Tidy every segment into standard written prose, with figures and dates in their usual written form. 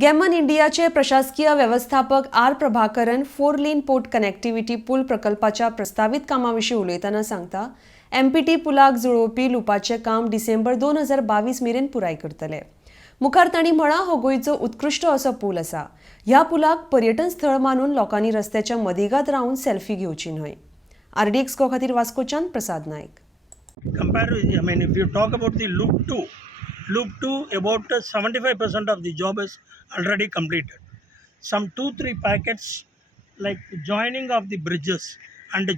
Gammon इंडियाचे प्रशासकीय व्यवस्थापक प्रभाकरन 4 लेन पोर्ट कनेक्टिव्हिटी पूल प्रकल्पाच्या प्रस्तावित कामाविषयी उलयतना सांगता MPT पुलाक जुळोवपी लुपाचे काम डिसेंबर 2022 मेरेन पुराय करतले. मुखार तांणी म्हणा हो गोंयचो उत्कृष्ट असो पूल आसा. ह्या पुलाक पर्यटन स्थळ मानून लोकांनी रस्त्याच्या मदिगात रावन सेल्फी घेवची न्हय. RDXGOA खातीर वास्कोच्यान प्रसाद नायक. If you talk about the Loop 2, about 75% of the job is already completed. Some 2-3 packets like joining of the bridges and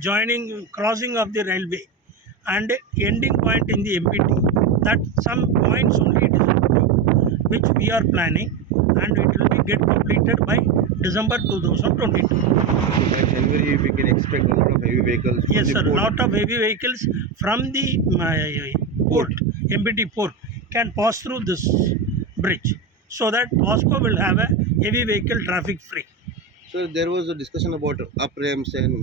crossing of the railway and ending point in the MPT. That some points only it is approved, which we are planning, and it will be get completed by December 2022. By January we can expect a lot of heavy vehicles. Yes, sir. Lot of heavy vehicles from the port, MPT port, can pass through this bridge, so that Vasco will have a heavy vehicle traffic free. So there was a discussion about up ramps and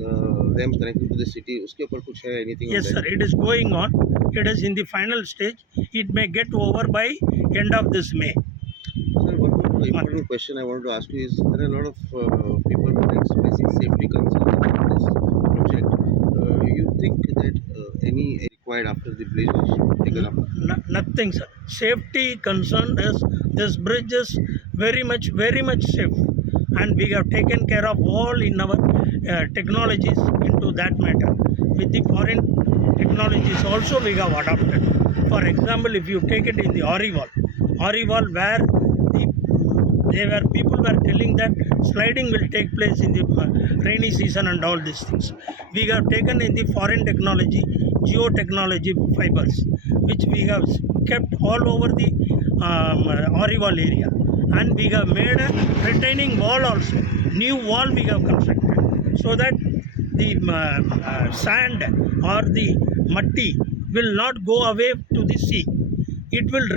ramps connected to the city. Uske upar kuch hai anything? Yes, sir. It is going on. It is in the final stage. It may get over by end of this May. Sir, one more important question I wanted to ask you is there are a lot of people who are expressing safety concerns about this project. You think that any required after the bridge was taken up? Nothing, sir. Safety concern is this bridge is very much safe, and we have taken care of all in our technologies into that matter. With the foreign technologies also we have adopted. For example, if you take it in the Ori wall where people were telling that sliding will take place in the rainy season and all these things. We have taken in the foreign technology, geotechnology fibers, which we have kept all over the Ori wall area, and we have made a retaining wall also. New wall we have constructed, so that the sand or the matti will not go away to the sea. It will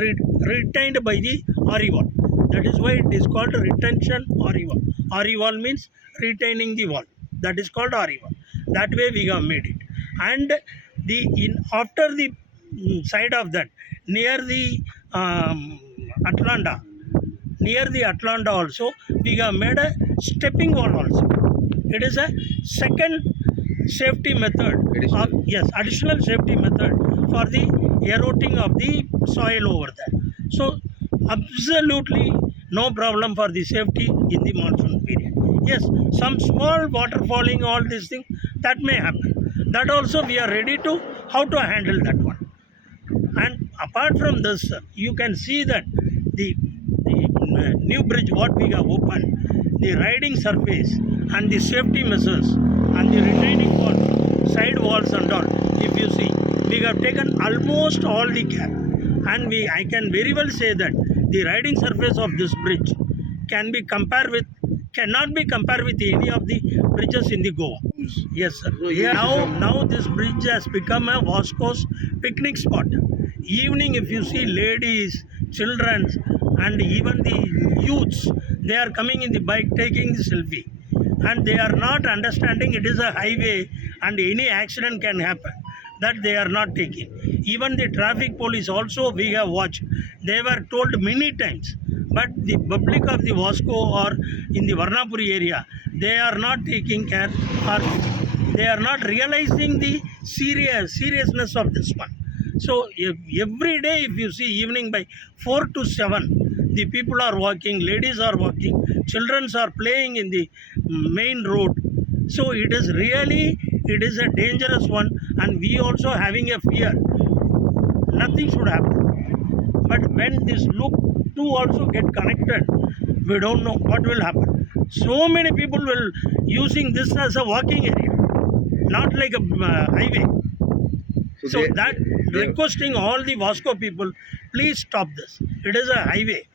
retained by the Ori wall. That is why it is called retention Ori wall. Ori wall means retaining the wall. That is called Ori wall. That way we have made it. And after the side of that, near the Atlanta also, we have made a stepping wall also. It is a second safety method. Additional safety method for the eroding of the soil over there. So absolutely no problem for the safety in the monsoon period. Yes, some small water falling, all these things, that may happen. That also we are ready to how to handle that one. And apart from this, you can see that the new bridge what we have opened, the riding surface and the safety measures and the retaining wall, side walls and all, if you see, we have taken almost all the care. And I can very well say that the riding surface of this bridge cannot be compared with any of the bridges in the Goa. Yes, sir. Now this bridge has become a Vasco's picnic spot. Evening, if you see ladies, children, and even the youths, they are coming in the bike taking the selfie, and they are not understanding it is a highway and any accident can happen. That they are not taking. Even the traffic police also we have watched. They were told many times, but the public of the Vasco or in the Varnapuri area, they are not taking care, or they are not realizing the seriousness of this one. So every day, if you see evening by 4 to 7, the people are walking, ladies are walking, children are playing in the main road. So it is a dangerous one, and we also having a fear. Nothing should happen. But when this loop 2 also get connected, we don't know what will happen. So many people will using this as a walking area, not like a highway. So requesting all the Vasco people, please stop this. It is a highway.